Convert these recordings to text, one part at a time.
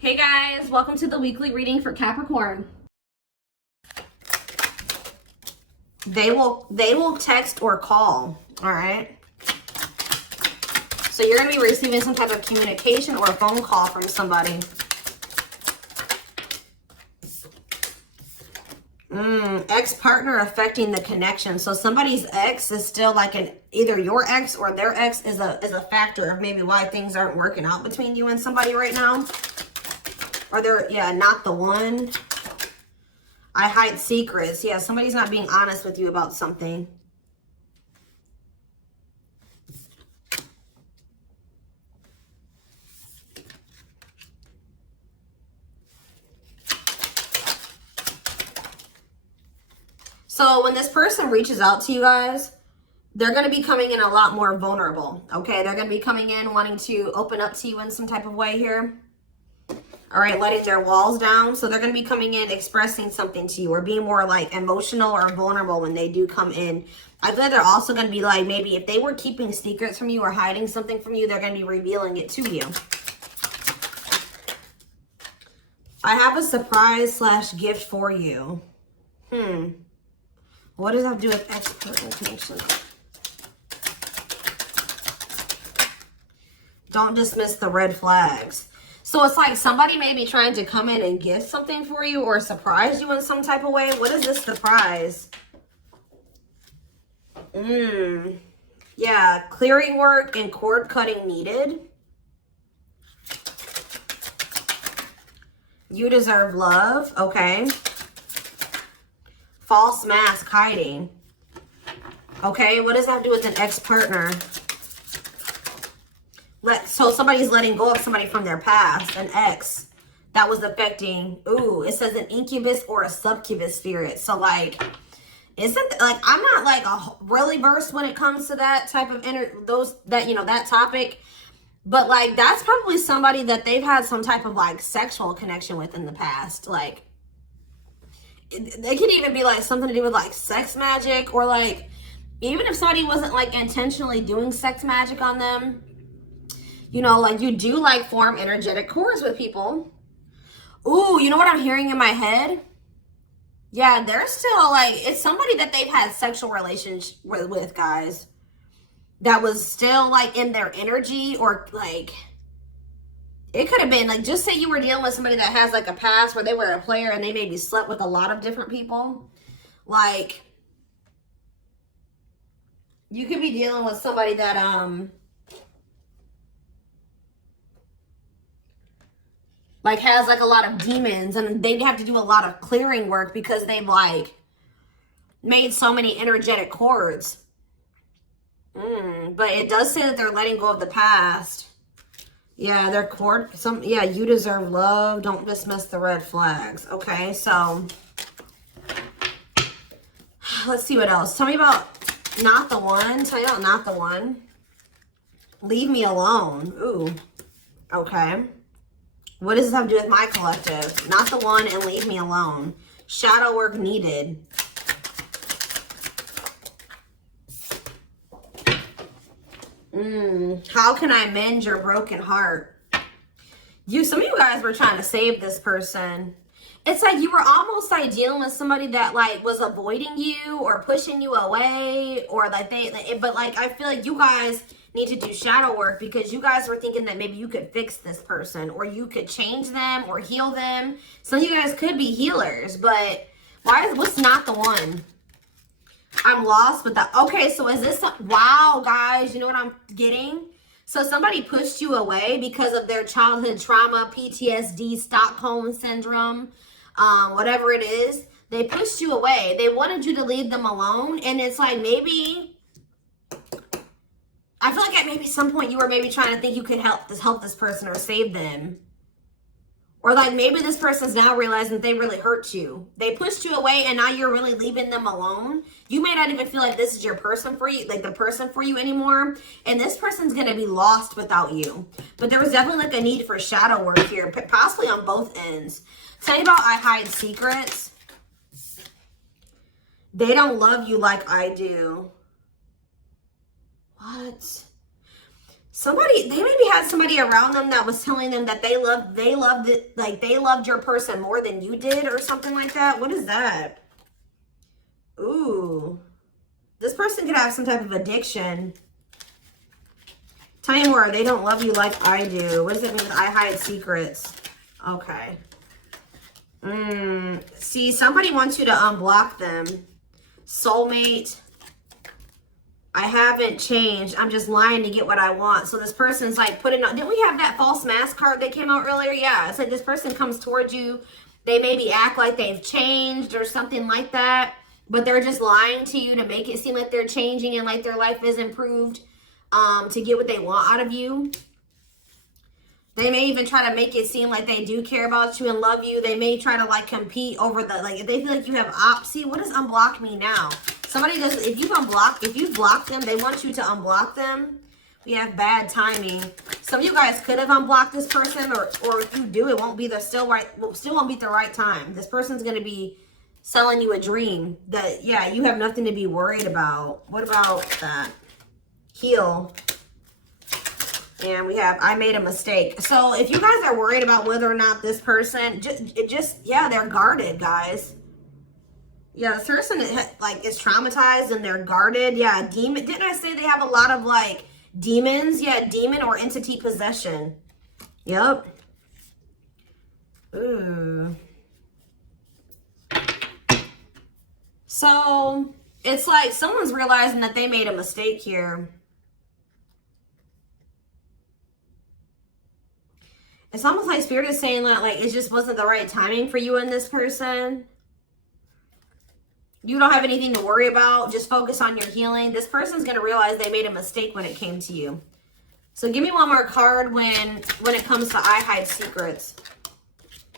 Hey guys, welcome to the weekly reading for Capricorn. They will text or call, all right? So you're going to be receiving some type of communication or a phone call from somebody. Ex-partner affecting the connection. So somebody's ex is still like either your ex or their ex is a factor of maybe why things aren't working out between you and somebody right now. Or they're, yeah, not the one. I hide secrets. Yeah, somebody's not being honest with you about something. So when this person reaches out to you guys, they're going to be coming in a lot more vulnerable, okay? They're going to be coming in wanting to open up to you in some type of way here. All right, letting their walls down. So they're going to be coming in expressing something to you or being more like emotional or vulnerable when they do come in. I feel like they're also going to be like, maybe if they were keeping secrets from you or hiding something from you, they're going to be revealing it to you. I have a surprise / gift for you. What does that have to do with ex-partner connection? Don't dismiss the red flags. So it's like somebody may be trying to come in and gift something for you or surprise you in some type of way. What is this surprise? Yeah, clearing work and cord cutting needed. You deserve love. Okay. False mask hiding. Okay, what does that have to do with an ex-partner? So somebody's letting go of somebody from their past, an ex that was affecting. Ooh, it says an incubus or a succubus spirit. So like, isn't like, I'm not like really versed when it comes to that type of that topic, but like that's probably somebody that they've had some type of like sexual connection with in the past. Like they could even be like something to do with like sex magic, or like even if somebody wasn't like intentionally doing sex magic on them, you know, like you do like form energetic cords with people. Ooh, you know what I'm hearing in my head? Yeah, they're still like, it's somebody that they've had sexual relations with, guys, that was still like in their energy, or like it could have been like, just say you were dealing with somebody that has like a past where they were a player and they maybe slept with a lot of different people. Like you could be dealing with somebody that like has like a lot of demons, and they have to do a lot of clearing work because they've like made so many energetic cords. But it does say that they're letting go of the past. Yeah, they're yeah, you deserve love. Don't dismiss the red flags. Okay, so let's see what else. Tell me about not the one. Tell me about not the one. Leave me alone. Ooh, okay. What does this have to do with my collective? Not the one and leave me alone. Shadow work needed. How can I mend your broken heart? Some of you guys were trying to save this person. It's like you were almost like dealing with somebody that like was avoiding you or pushing you away, or like but like I feel like you guys need to do shadow work because you guys were thinking that maybe you could fix this person or you could change them or heal them. Some of you guys could be healers, but what's not the one? I'm lost with that. Okay, so is this, wow, guys, you know what I'm getting? So somebody pushed you away because of their childhood trauma, PTSD, Stockholm syndrome, whatever it is. They pushed you away. They wanted you to leave them alone. And it's like maybe, I feel like at maybe some point you were maybe trying to think you could help this person or save them. Or like maybe this person's now realizing that they really hurt you. They pushed you away and now you're really leaving them alone. You may not even feel like this is your person for you, like the person for you anymore. And this person's going to be lost without you. But there was definitely like a need for shadow work here, possibly on both ends. Tell me about I hide secrets. They don't love you like I do. What? Somebody, they maybe had somebody around them that was telling them that they loved it, like they loved your person more than you did or something like that. What is that? Ooh. This person could have some type of addiction. Tell me more. They don't love you like I do. What does it mean? I hide secrets. Okay. See, somebody wants you to unblock them. Soulmate. I haven't changed. I'm just lying to get what I want. So this person's like putting on. Didn't we have that false mask card that came out earlier? Yeah. It's like this person comes towards you. They maybe act like they've changed or something like that. But they're just lying to you to make it seem like they're changing and like their life is improved to get what they want out of you. They may even try to make it seem like they do care about you and love you. They may try to like compete over the, like if they feel like you have see, what does unblock mean now? Somebody does, if you've blocked them, they want you to unblock them. We have bad timing. Some of you guys could have unblocked this person, or if you do, it won't be the still won't be the right time. This person's gonna be selling you a dream that, yeah, you have nothing to be worried about. What about that? Heal. And we have, I made a mistake. So if you guys are worried about whether or not this person, yeah, they're guarded, guys. Yeah, this person like is traumatized and they're guarded. Yeah, demon. Didn't I say they have a lot of like demons? Yeah, demon or entity possession. Yep. Ooh. So it's like someone's realizing that they made a mistake here. It's almost like Spirit is saying that like it just wasn't the right timing for you and this person. You don't have anything to worry about. Just focus on your healing. This person's going to realize they made a mistake when it came to you. So give me one more card when it comes to I hide secrets.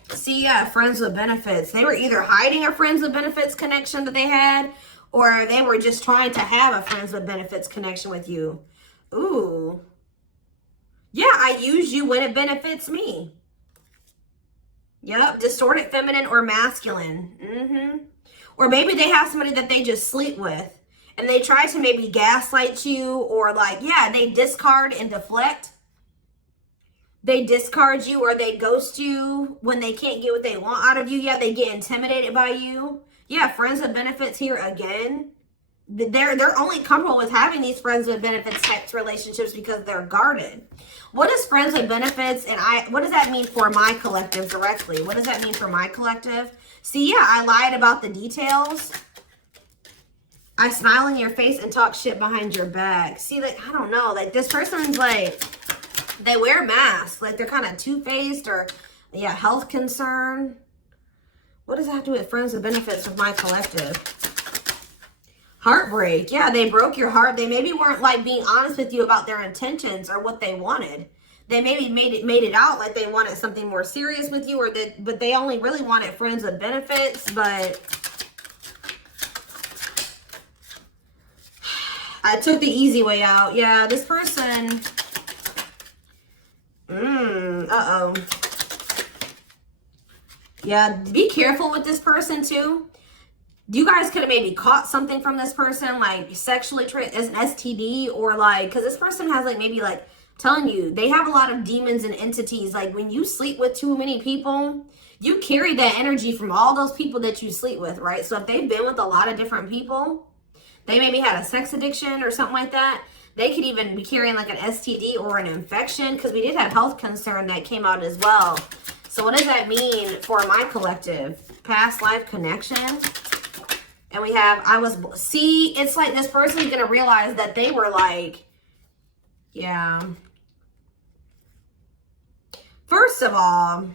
See, yeah, friends with benefits. They were either hiding a friends with benefits connection that they had, or they were just trying to have a friends with benefits connection with you. Ooh. Yeah, I use you when it benefits me. Yep, distorted feminine or masculine. Or maybe they have somebody that they just sleep with. And they try to maybe gaslight you, or like, yeah, they discard and deflect. They discard you or they ghost you when they can't get what they want out of you. Yeah, they get intimidated by you. Yeah, friends with benefits here again. They're only comfortable with having these friends with benefits types relationships because they're guarded. What is friends with benefits and what does that mean for my collective directly? What does that mean for my collective? See, yeah, I lied about the details. I smile in your face and talk shit behind your back. See, like, I don't know. Like, this person's like, they wear masks. Like, they're kind of two-faced or, yeah, health concern. What does that have to do with friends with benefits with my collective? Heartbreak. Yeah, they broke your heart. They maybe weren't, like, being honest with you about their intentions or what they wanted. They maybe made it out like they wanted something more serious with you, but they only really wanted friends with benefits, but I took the easy way out. Yeah, this person, uh-oh. Yeah, be careful with this person too. You guys could have maybe caught something from this person, like sexually as an STD, or like, because this person has like maybe like, telling you, they have a lot of demons and entities. Like when you sleep with too many people, you carry that energy from all those people that you sleep with, right? So if they've been with a lot of different people, they maybe had a sex addiction or something like that. They could even be carrying like an STD or an infection, because we did have health concern that came out as well. So what does that mean for my collective? Past life connection. And we have, see, it's like this person's going to realize that they were like, yeah. First of all,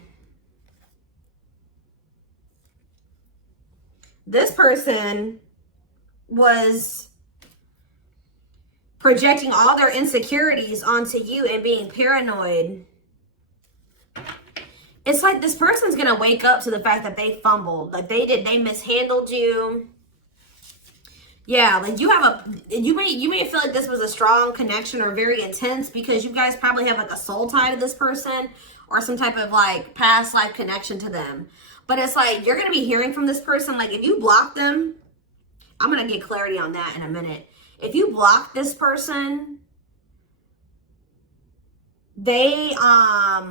this person was projecting all their insecurities onto you and being paranoid. It's like this person's going to wake up to the fact that they fumbled. Like they mishandled you. Yeah, like you may feel like this was a strong connection or very intense because you guys probably have like a soul tie to this person or some type of like past life connection to them. But it's like you're going to be hearing from this person. Like if you block them, I'm going to get clarity on that in a minute. If you block this person, they're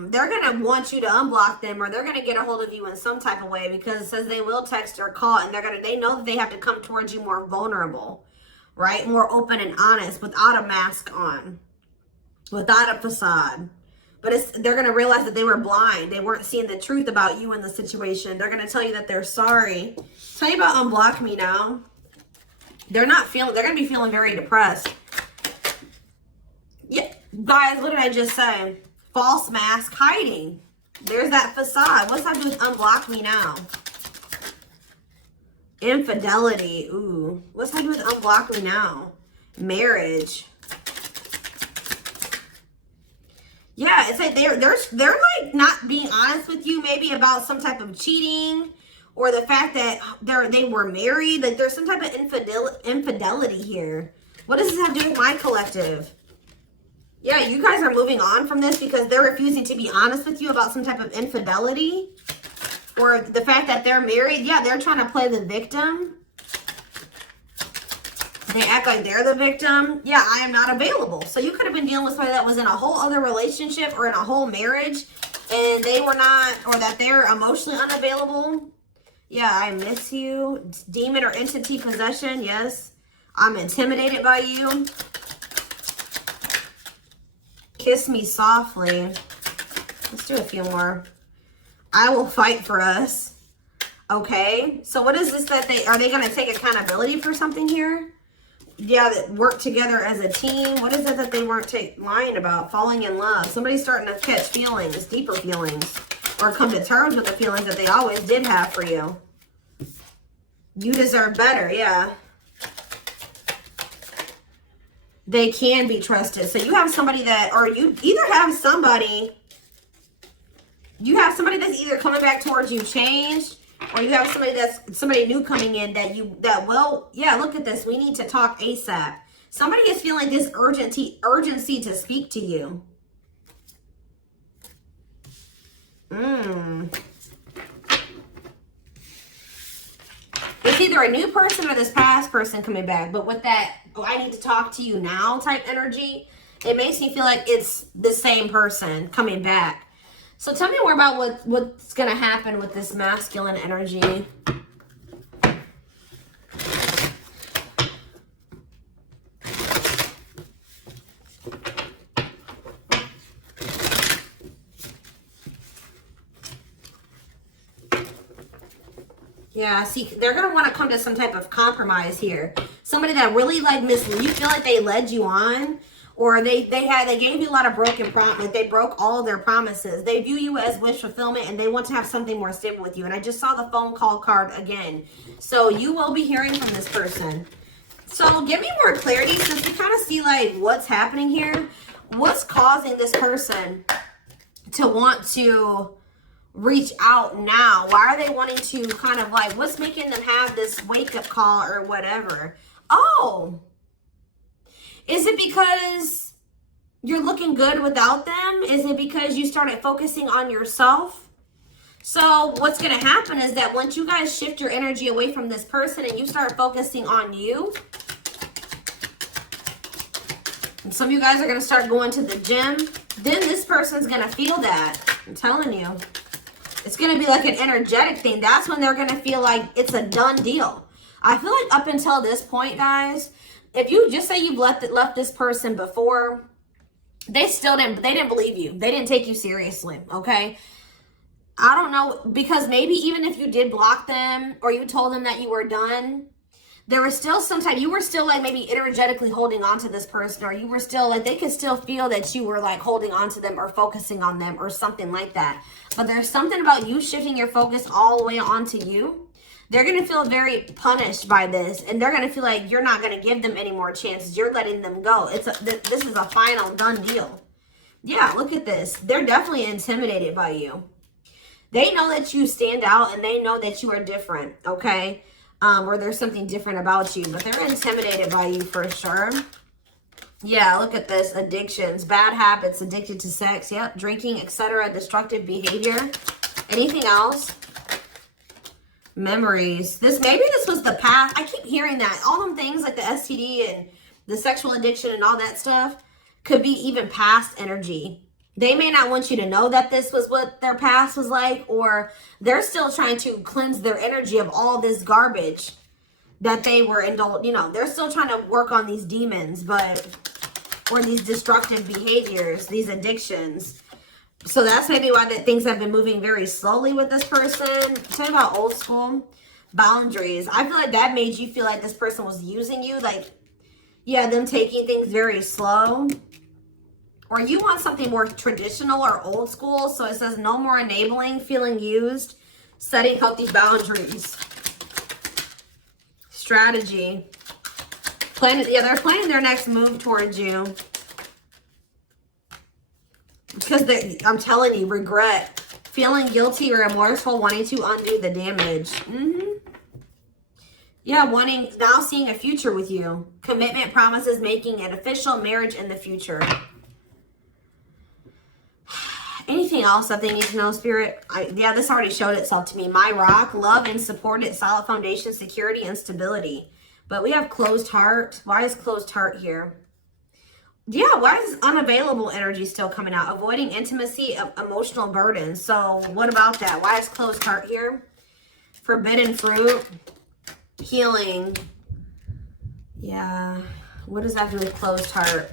gonna want you to unblock them, or they're gonna get a hold of you in some type of way, because it says they will text or call, and they know that they have to come towards you more vulnerable, right? More open and honest, without a mask on, without a facade. But they're gonna realize that they were blind. They weren't seeing the truth about you in the situation. They're gonna tell you that they're sorry. Tell you about unblock me now. They're gonna be feeling very depressed. Yeah, guys, what did I just say? False mask hiding. There's that facade. What's that do with unblock me now? Infidelity. Ooh. What's that do with unblock me now? Marriage. Yeah, it's like they're like not being honest with you, maybe about some type of cheating, or the fact that they were married. Like there's some type of infidelity here. What does this have to do with my collective? Yeah, you guys are moving on from this because they're refusing to be honest with you about some type of infidelity, or the fact that they're married. Yeah, they're trying to play the victim. They act like they're the victim. Yeah, I am not available. So you could have been dealing with somebody that was in a whole other relationship or in a whole marriage, and they were not, or that they're emotionally unavailable. Yeah, I miss you. Demon or entity possession. Yes, I'm intimidated by you. Kiss me softly. Let's do a few more. I will fight for us. Okay, so what is this that are they going to take accountability for something here? Yeah, that work together as a team. What is it that they weren't lying about? Falling in love. Somebody's starting to catch feelings, deeper feelings, or come to terms with the feelings that they always did have for you. You deserve better, yeah. They can be trusted. So you have somebody that, or you either have somebody that's either coming back towards you changed, or you have somebody new coming in that will, yeah, look at this. We need to talk ASAP. Somebody is feeling this urgency to speak to you. It's either a new person or this past person coming back. But with that, oh, I need to talk to you now type energy, it makes me feel like it's the same person coming back. So tell me more about what's going to happen with this masculine energy. Yeah, see, they're going to want to come to some type of compromise here. Somebody that really like you feel like they led you on, or they gave you a lot of broken promises. They broke all of their promises. They view you as wish fulfillment, and they want to have something more stable with you. And I just saw the phone call card again. So you will be hearing from this person. So give me more clarity, since we kind of see like what's happening here. What's causing this person to want to reach out now? Why are they wanting to kind of like, what's making them have this wake-up call or whatever? Oh, is it because you're looking good without them? Is it because you started focusing on yourself? So what's going to happen is that once you guys shift your energy away from this person and you start focusing on you, and some of you guys are going to start going to the gym, then this person's going to feel that. I'm telling you. It's going to be like an energetic thing. That's when they're going to feel like it's a done deal. I feel like up until this point, guys, if you just say you've left this person before, they didn't believe you. They didn't take you seriously, okay? I don't know, because maybe even if you did block them or you told them that you were done, there was still sometimes you were still like maybe energetically holding on to this person, or you were still like, they could still feel that you were like holding on to them or focusing on them or something like that. But there's something about you shifting your focus all the way onto you. They're going to feel very punished by this, and they're going to feel like you're not going to give them any more chances. You're letting them go. This is a final done deal. Yeah, look at this. They're definitely intimidated by you. They know that you stand out, and they know that you are different, okay? Or there's something different about you, but they're intimidated by you for sure. Yeah, look at this. Addictions, bad habits, addicted to sex, yep, drinking, etc., destructive behavior. Anything else? Memories. Maybe this was the past. I keep hearing that. All them things like the STD and the sexual addiction and all that stuff could be even past energy. They may not want you to know that this was what their past was like, or they're still trying to cleanse their energy of all this garbage that they were indulged. You know, they're still trying to work on these demons, or these destructive behaviors, these addictions. So that's maybe why that things have been moving very slowly with this person. Talking about old school boundaries. I feel like that made you feel like this person was using you. Like, yeah, them taking things very slow. Or you want something more traditional or old school. So it says no more enabling, feeling used, setting healthy boundaries. Strategy. They're planning their next move towards you. Because I'm telling you, regret. Feeling guilty or remorseful, wanting to undo the damage. Yeah, now seeing a future with you. Commitment, promises, making it official, marriage in the future. Anything else that they need to know, Spirit? Yeah, this already showed itself to me. My rock, love and supported, solid foundation, security, and stability. But we have closed heart. Why is closed heart here? Yeah, why is unavailable energy still coming out? Avoiding intimacy, emotional burden. So what about that? Why is closed heart here? Forbidden fruit, healing. Yeah, what does that do with closed heart?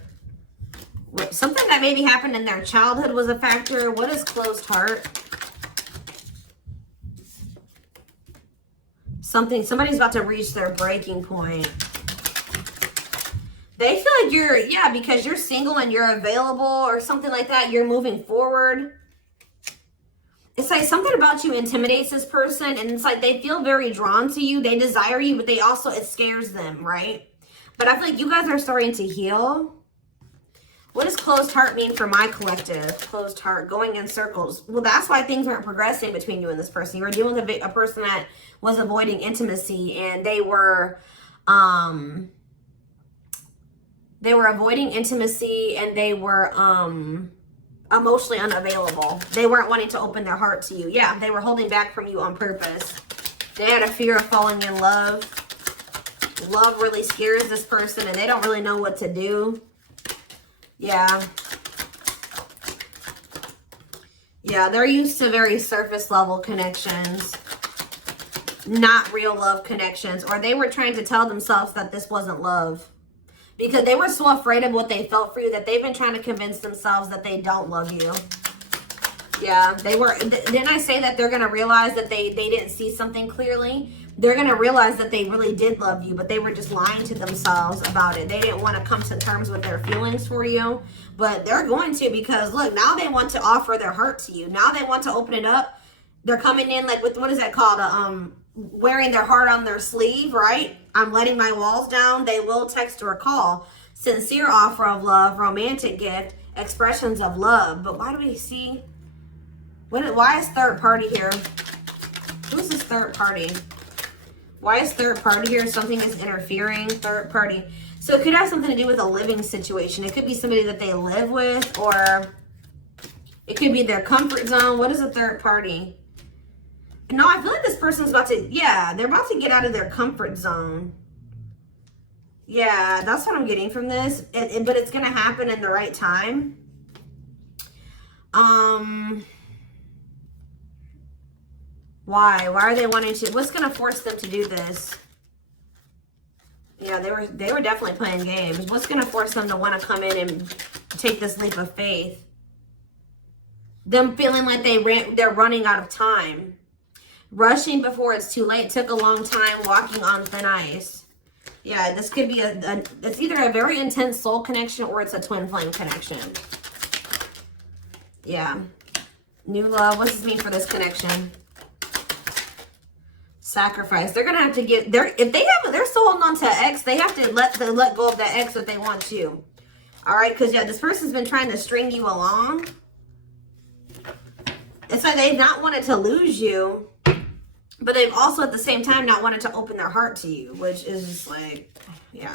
Something that maybe happened in their childhood was a factor. What is closed heart? Somebody's about to reach their breaking point. They feel like because you're single and you're available or something like that, you're moving forward. It's like something about you intimidates this person, and it's like they feel very drawn to you. They desire you, but it scares them, right? But I feel like you guys are starting to heal. What does closed heart mean for my collective? Closed heart, going in circles. Well, that's why things weren't progressing between you and this person. You were dealing with a person that was avoiding intimacy, and they were avoiding intimacy, and they were emotionally unavailable. They weren't wanting to open their heart to you. Yeah, they were holding back from you on purpose. They had a fear of falling in love. Love really scares this person, and they don't really know what to do. Yeah. Yeah, they're used to very surface level connections, not real love connections. Or they were trying to tell themselves that this wasn't love, because they were so afraid of what they felt for you that they've been trying to convince themselves that they don't love you. Yeah, they were. Didn't I say that they're going to realize that they didn't see something clearly? They're going to realize that they really did love you, but they were just lying to themselves about it. They didn't want to come to terms with their feelings for you, but they're going to, because look, now they want to offer their heart to you. Now they want to open it up. They're coming in like with, what is that called? Wearing their heart on their sleeve, right? I'm letting my walls down. They will text or call. Sincere offer of love, romantic gift, expressions of love. But why do we see? Why is third party here? Who's this third party? Why is third party here? Something is interfering. Third party. So it could have something to do with a living situation. It could be somebody that they live with, or it could be their comfort zone. What is a third party? No, I feel like this person's about to, they're about to get out of their comfort zone. Yeah, that's what I'm getting from this. But it's going to happen in the right time. Why? Why are they wanting to? What's going to force them to do this? Yeah, they were definitely playing games. What's going to force them to want to come in and take this leap of faith? Them feeling like they're running out of time. Rushing before it's too late. Took a long time. Walking on thin ice. Yeah, this could be it's either a very intense soul connection or it's a twin flame connection. Yeah. New love. What does this mean for this connection? Sacrifice. They're gonna have to get they're still holding on to an ex. They have to let go of that ex if they want to. All right, because this person's been trying to string you along. It's like they've not wanted to lose you, but they've also at the same time not wanted to open their heart to you, which is just like, yeah.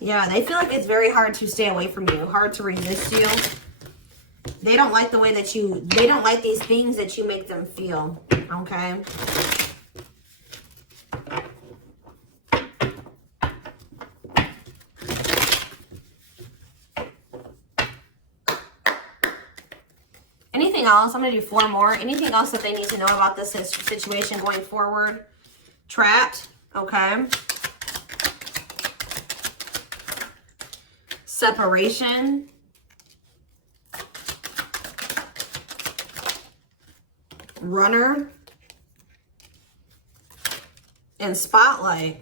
Yeah, they feel like it's very hard to stay away from you, hard to resist you. They don't like the way that they don't like these things that you make them feel, okay? Anything else? I'm going to do 4 more. Anything else that they need to know about this situation going forward? Trapped. Okay. Separation. Runner. And spotlight.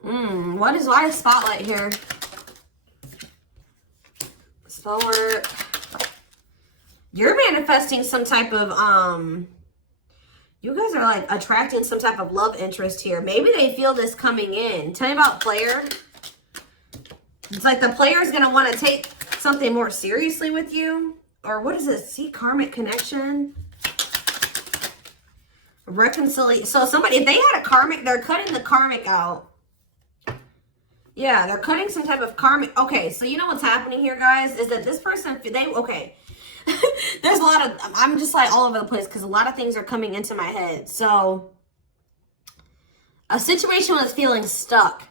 Why is spotlight here? Spell work. You're manifesting some type of, you guys are like attracting some type of love interest here. Maybe they feel this coming in. Tell me about player. It's like the player is going to want to take something more seriously with you. Or what is this? See, karmic connection. Reconciliation. So somebody, if they had a karmic, they're cutting the karmic out. Yeah, they're cutting some type of karmic. Okay, so you know what's happening here, guys, is that this person, okay. There's a lot of, I'm just like all over the place because a lot of things are coming into my head. So a situation was feeling stuck.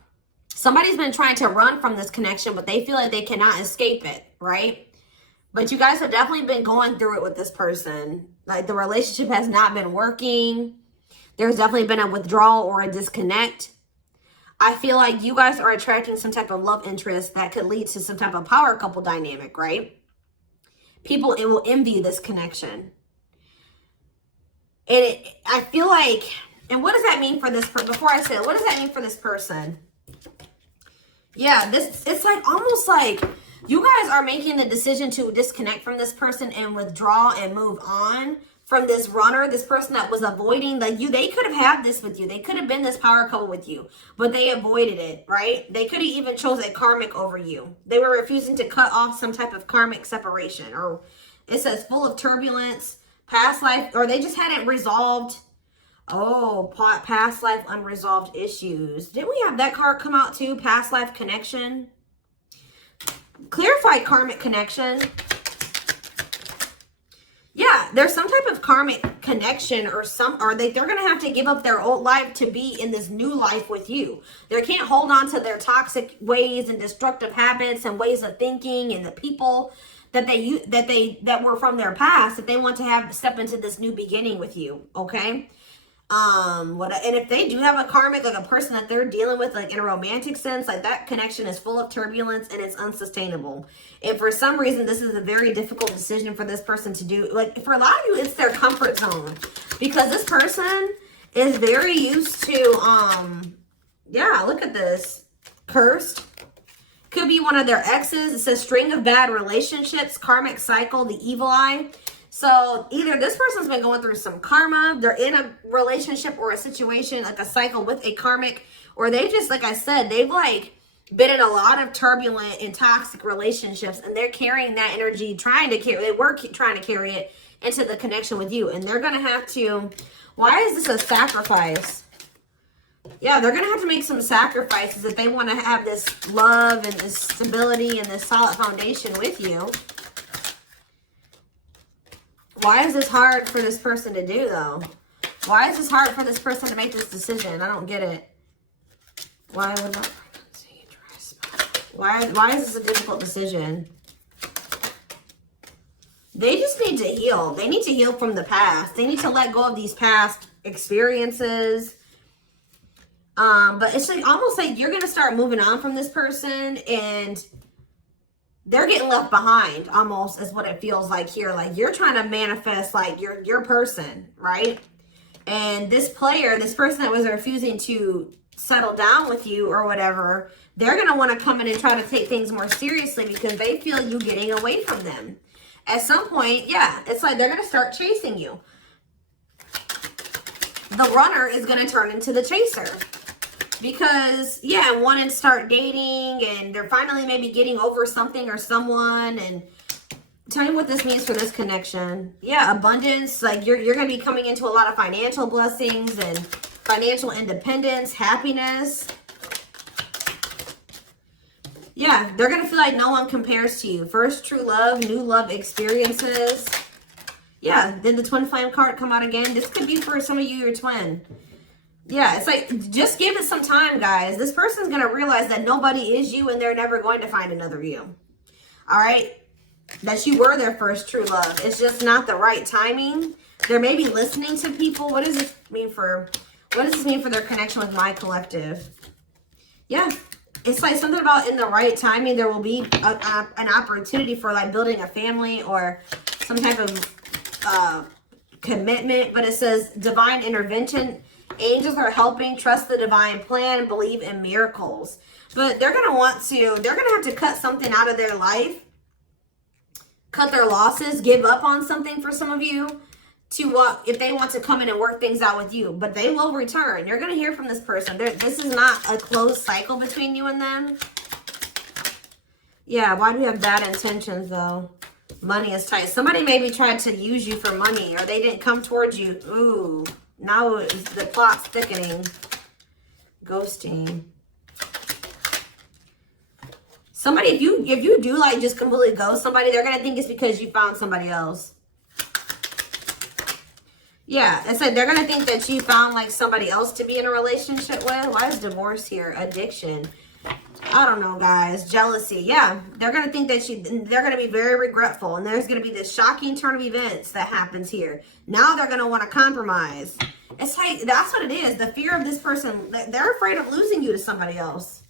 Somebody's been trying to run from this connection, but they feel like they cannot escape it, right? But you guys have definitely been going through it with this person. Like the relationship has not been working. There's definitely been a withdrawal or a disconnect. I feel like you guys are attracting some type of love interest that could lead to some type of power couple dynamic, right? People, it will envy this connection. And I feel like, and what does that mean for this person? Before I say it, what does that mean for this person? Yeah, it's like almost like you guys are making the decision to disconnect from this person and withdraw and move on from this runner, this person that was avoiding they could have had this with you. They could have been this power couple with you, but they avoided it, right? They could have even chose a karmic over you. They were refusing to cut off some type of karmic separation, or it says full of turbulence, past life, or they just hadn't resolved. Oh, past life unresolved issues. Didn't we have that card come out too? Past life connection. Clarified karmic connection. Yeah, there's some type of karmic connection or they're going to have to give up their old life to be in this new life with you. They can't hold on to their toxic ways and destructive habits and ways of thinking and the people that were from their past that they want to step into this new beginning with you, okay? And if they do have a karmic, like a person that they're dealing with, like in a romantic sense, like that connection is full of turbulence and it's unsustainable. And for some reason, this is a very difficult decision for this person to do. Like for a lot of you, it's their comfort zone because this person is very used to, yeah, look at this. Cursed. Could be one of their exes. It says string of bad relationships, karmic cycle, the evil eye. So either this person's been going through some karma, they're in a relationship or a situation, like a cycle with a karmic, or they just, like I said, they've like been in a lot of turbulent and toxic relationships and they're carrying that energy, trying to carry it into the connection with you. And they're going to have to, why is this a sacrifice? Yeah, they're going to have to make some sacrifices if they want to have this love and this stability and this solid foundation with you. Why is this hard for this person to do, though? Why is this hard for this person to make this decision? I don't get it. Why would not pregnancy, dry spot? Why is this a difficult decision? They just need to heal. They need to heal from the past. They need to let go of these past experiences. But it's like almost like you're going to start moving on from this person and they're getting left behind almost is what it feels like here. Like you're trying to manifest like your person, right? And this player, this person that was refusing to settle down with you or whatever, they're going to want to come in and try to take things more seriously because they feel you getting away from them. At some point, yeah, it's like they're going to start chasing you. The runner is going to turn into the chaser. Because, yeah, want to start dating and they're finally maybe getting over something or someone. And tell me what this means for this connection. Yeah, abundance. Like you're going to be coming into a lot of financial blessings and financial independence, happiness. Yeah, they're going to feel like no one compares to you. First true love, new love experiences. Yeah, then the twin flame card come out again. This could be for some of you, your twin. Yeah, it's like, just give it some time, guys. This person's going to realize that nobody is you and they're never going to find another you. All right? that you were their first true love. It's just not the right timing. They're maybe listening to people. What does this mean for their connection with my collective? Yeah. It's like something about in the right timing, there will be an opportunity for like building a family or some type of commitment. But it says divine intervention. Angels are helping. Trust the divine plan. Believe in miracles. But they're going to have to cut something out of their life. Cut their losses. Give up on something for some of you. If they want to come in and work things out with you, but they will return. You're going to hear from this person. This is not a closed cycle between you and them. Yeah, why do you have bad intentions though? Money is tight. Somebody maybe tried to use you for money or they didn't come towards you. Ooh, now the plot's thickening. Ghosting. Somebody, if you do like just completely ghost somebody, they're going to think it's because you found somebody else. Yeah, I said they're going to think that you found like somebody else to be in a relationship with. Why is divorce here? Addiction. I don't know, guys. Jealousy. Yeah, they're going to think that they're going to be very regretful. And there's going to be this shocking turn of events that happens here. Now they're going to want to compromise. It's like, that's what it is. The fear of this person, they're afraid of losing you to somebody else.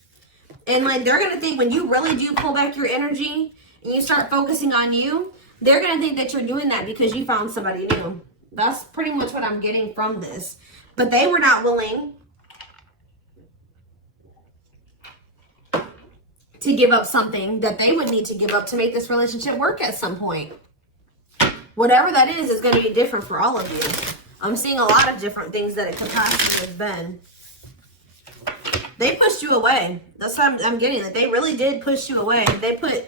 And like, they're going to think when you really do pull back your energy and you start focusing on you, they're going to think that you're doing that because you found somebody new. That's pretty much what I'm getting from this. But they were not willing to give up something that they would need to give up to make this relationship work at some point. Whatever that is going to be different for all of you. I'm seeing a lot of different things that it could possibly have been. They pushed you away. That's what I'm getting. That they really did push you away. They put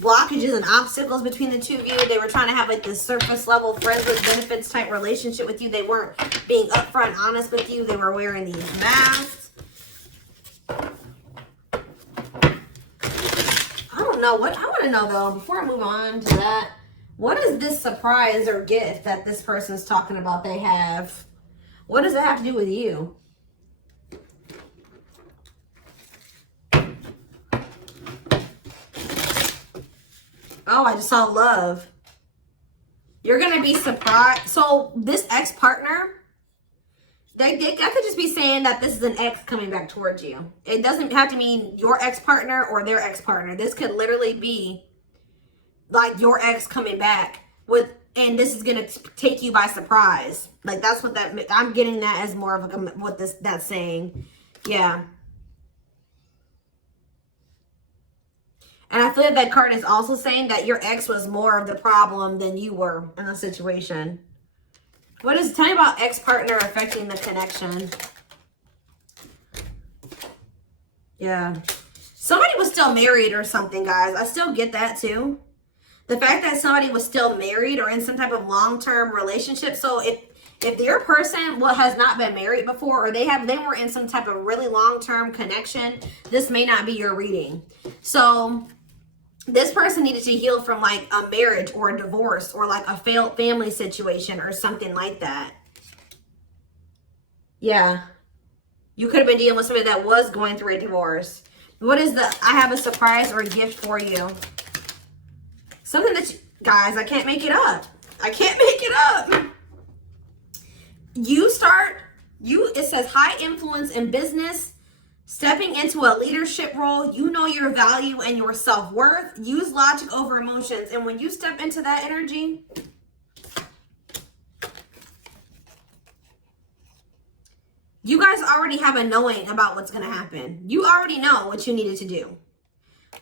blockages and obstacles between the two of you. They were trying to have like this surface level friends with benefits type relationship with you. They weren't being upfront and honest with you. They were wearing these masks. I don't know what I want to know though, before I move on to that, what is this surprise or gift that this person's talking about they have? What does it have to do with you? Oh, I just saw love. You're going to be surprised. So this ex-partner, I could just be saying that this is an ex coming back towards you. It doesn't have to mean your ex-partner or their ex-partner. This could literally be like your ex coming back and this is going to take you by surprise. Like that's what I'm getting that as more of what that's saying. Yeah. And I feel like that card is also saying that your ex was more of the problem than you were in the situation. Tell me about ex-partner affecting the connection. Yeah. Somebody was still married or something, guys. I still get that too. The fact that somebody was still married or in some type of long-term relationship. So if your person has not been married before or they were in some type of really long-term connection, this may not be your reading. So this person needed to heal from like a marriage or a divorce or like a failed family situation or something like that. Yeah. You could have been dealing with somebody that was going through a divorce. What is I have a surprise or a gift for you? Something that guys, I can't make it up. I can't make it up. It says high influence in business. Stepping into a leadership role, you know your value and your self-worth. Use logic over emotions. And when you step into that energy, you guys already have a knowing about what's going to happen. You already know what you needed to do.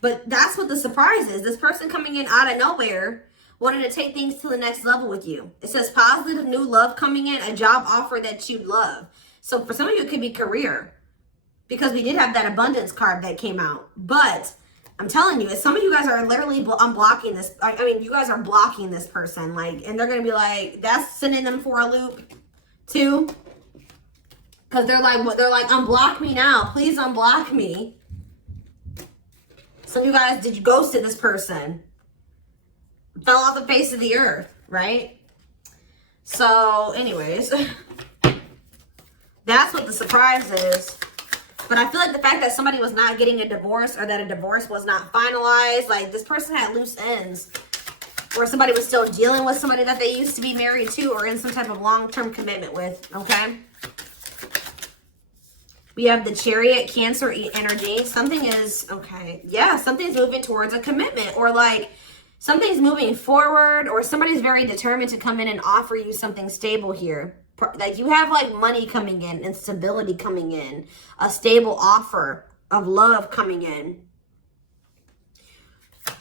But that's what the surprise is. This person coming in out of nowhere wanted to take things to the next level with you. It says positive new love coming in, a job offer that you'd love. So for some of you, it could be career. Because we did have that abundance card that came out. But I'm telling you, some of you guys are literally unblocking this. I mean, you guys are blocking this person. And they're going to be like, that's sending them for a loop too. Because they're like, unblock me now. Please unblock me. Some of you guys, did you ghosted this person? Fell off the face of the earth, right? So anyways, that's what the surprise is. But I feel like the fact that somebody was not getting a divorce or that a divorce was not finalized, like this person had loose ends. Or somebody was still dealing with somebody that they used to be married to or in some type of long-term commitment with, okay? We have the Chariot, Cancer energy. Something is, okay, yeah, something's moving towards a commitment, or like something's moving forward, or somebody's very determined to come in and offer you something stable here. Like you have like money coming in and stability coming in, a stable offer of love coming in.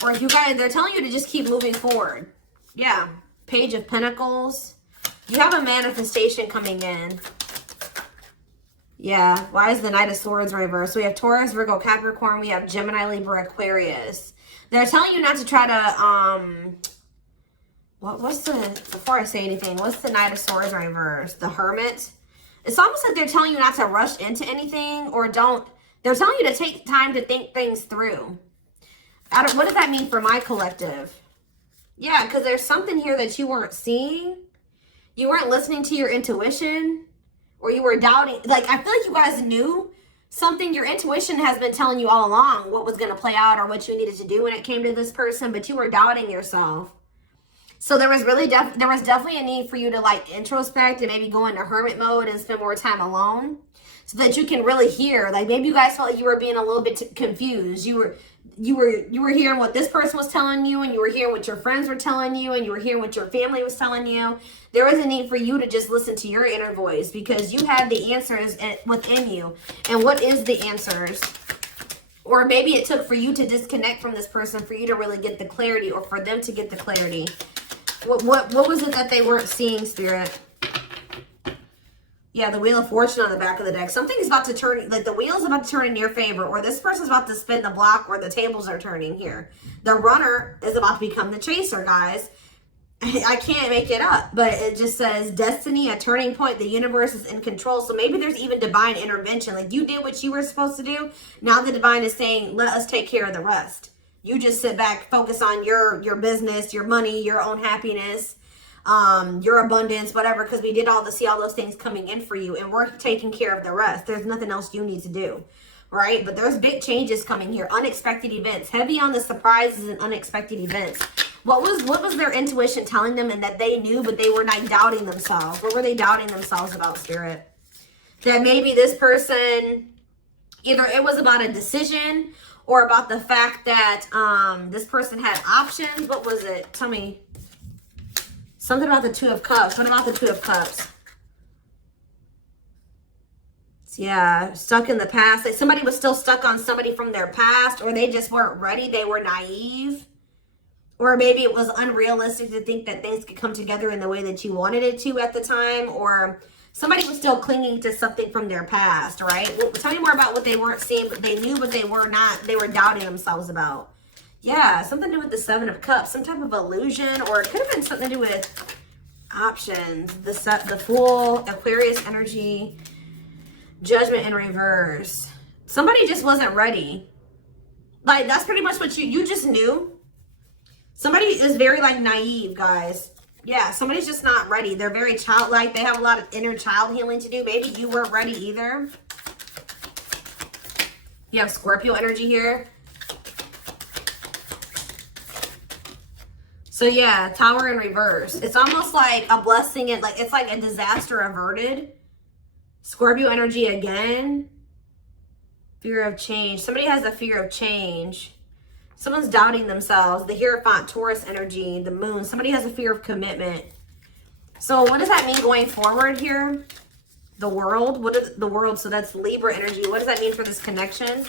Or if you guys, they're telling you to just keep moving forward. Yeah, Page of Pentacles. You have a manifestation coming in. Yeah, why is the Knight of Swords reversed? So we have Taurus, Virgo, Capricorn. We have Gemini, Libra, Aquarius. They're telling you not to try to, before I say anything, what's the Knight of Swords reversed? The Hermit. It's almost like they're telling you not to rush into anything, or they're telling you to take time to think things through. What does that mean for my collective? Yeah, because there's something here that you weren't seeing. You weren't listening to your intuition, or you were doubting. Like, I feel like you guys knew something. Your intuition has been telling you all along what was going to play out or what you needed to do when it came to this person, but you were doubting yourself. So there was really there was definitely a need for you to like introspect and maybe go into hermit mode and spend more time alone so that you can really hear. Like maybe you guys felt like you were being a little bit confused. You were hearing what this person was telling you, and you were hearing what your friends were telling you, and you were hearing what your family was telling you. There was a need for you to just listen to your inner voice because you had the answers within you. And what is the answers? Or maybe it took for you to disconnect from this person for you to really get the clarity, or for them to get the clarity. What was it that they weren't seeing, Spirit? Yeah, the Wheel of Fortune on the back of the deck. Something is about to turn, like the wheel's about to turn in your favor, or this person's about to spin the block where the tables are turning here. The runner is about to become the chaser, guys. I can't make it up, but it just says destiny, a turning point. The universe is in control. So maybe there's even divine intervention. Like you did what you were supposed to do. Now the divine is saying, let us take care of the rest. You just sit back, focus on your business, your money, your own happiness, your abundance, whatever, because we did see all those things coming in for you, and we're taking care of the rest. There's nothing else you need to do, right? But there's big changes coming here, unexpected events, heavy on the surprises and unexpected events. What was their intuition telling them, and that they knew, but they were not doubting themselves? What were they doubting themselves about, Spirit? That maybe this person, either it was about a decision or about the fact that this person had options. What was it? Tell me. Something about the Two of Cups. What about the Two of Cups? Yeah, stuck in the past. Like somebody was still stuck on somebody from their past, or they just weren't ready. They were naive. Or maybe it was unrealistic to think that things could come together in the way that you wanted it to at the time. Or somebody was still clinging to something from their past, right? Well, tell me more about what they weren't seeing, but they knew, but they were not. They were doubting themselves about. Yeah, something to do with the Seven of Cups, some type of illusion, or it could have been something to do with options. The Fool, Aquarius energy, Judgment in reverse. Somebody just wasn't ready. Like, that's pretty much what you just knew. Somebody is very, like, naive, guys. Yeah, somebody's just not ready. They're very childlike. They have a lot of inner child healing to do. Maybe you weren't ready either. You have Scorpio energy here. So yeah, Tower in reverse. It's almost like a blessing, and like it's like a disaster averted. Scorpio energy again. Fear of change. Somebody has a fear of change. Someone's doubting themselves. The Hierophant, Taurus energy, the Moon. Somebody has a fear of commitment. So what does that mean going forward here? The World. What is the World? So that's Libra energy. What does that mean for this connection?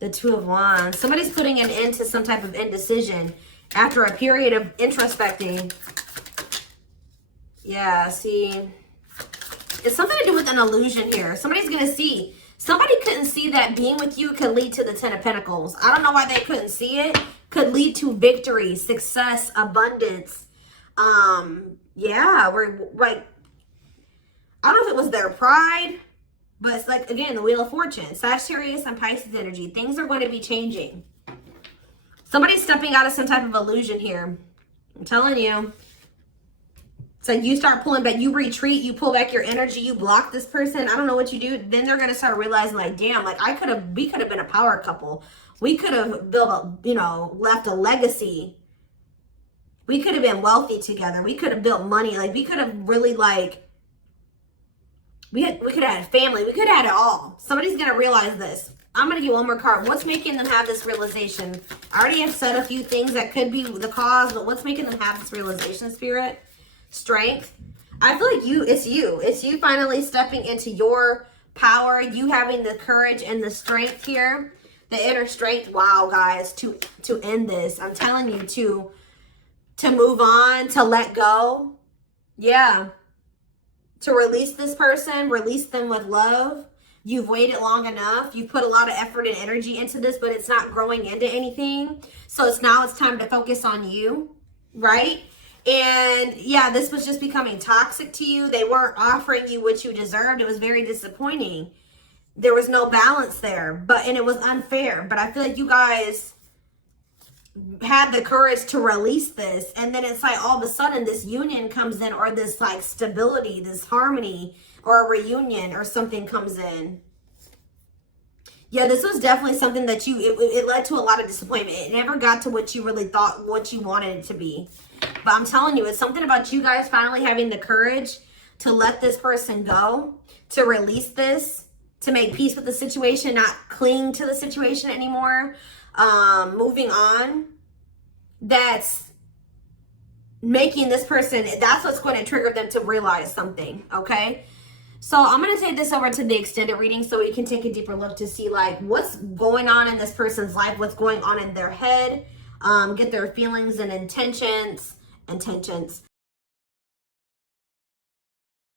The Two of Wands. Somebody's putting an end to some type of indecision after a period of introspecting. Yeah, see. It's something to do with an illusion here. Somebody's going to see. Somebody couldn't see that being with you could lead to the Ten of Pentacles. I don't know why they couldn't see it. Could lead to victory, success, abundance. Yeah, we're like, I don't know if it was their pride, but it's like, again, the Wheel of Fortune. Sagittarius and Pisces energy. Things are going to be changing. Somebody's stepping out of some type of illusion here. I'm telling you. It's like you start pulling back, you retreat, you pull back your energy, you block this person. I don't know what you do. Then they're gonna start realizing, like, damn, like we could have been a power couple. We could have built a, you know, left a legacy. We could have been wealthy together. We could have built money. Like, we could have really, like, we could have had a family. We could have had it all. Somebody's gonna realize this. I'm gonna get one more card. What's making them have this realization? I already have said a few things that could be the cause, but what's making them have this realization, Spirit? Strength. I feel like it's you finally stepping into your power, you having the courage and the strength here, the inner strength. Wow, guys, to end this. I'm telling you, to move on, to let go. Yeah. To release this person, release them with love. You've waited long enough. You've put a lot of effort and energy into this, but it's not growing into anything. So it's time to focus on you, right? And yeah, this was just becoming toxic to you. They weren't offering you what you deserved. It was very disappointing. There was no balance there, and it was unfair. But I feel like you guys had the courage to release this. And then it's like all of a sudden this union comes in, or this like stability, this harmony, or a reunion or something comes in. Yeah, this was definitely something that it led to a lot of disappointment. It never got to what you really thought, what you wanted it to be. But I'm telling you, it's something about you guys finally having the courage to let this person go, to release this, to make peace with the situation, not cling to the situation anymore, moving on. That's making this person, that's what's going to trigger them to realize something, okay? So I'm going to take this over to the extended reading so we can take a deeper look to see like what's going on in this person's life, what's going on in their head, get their feelings and intentions.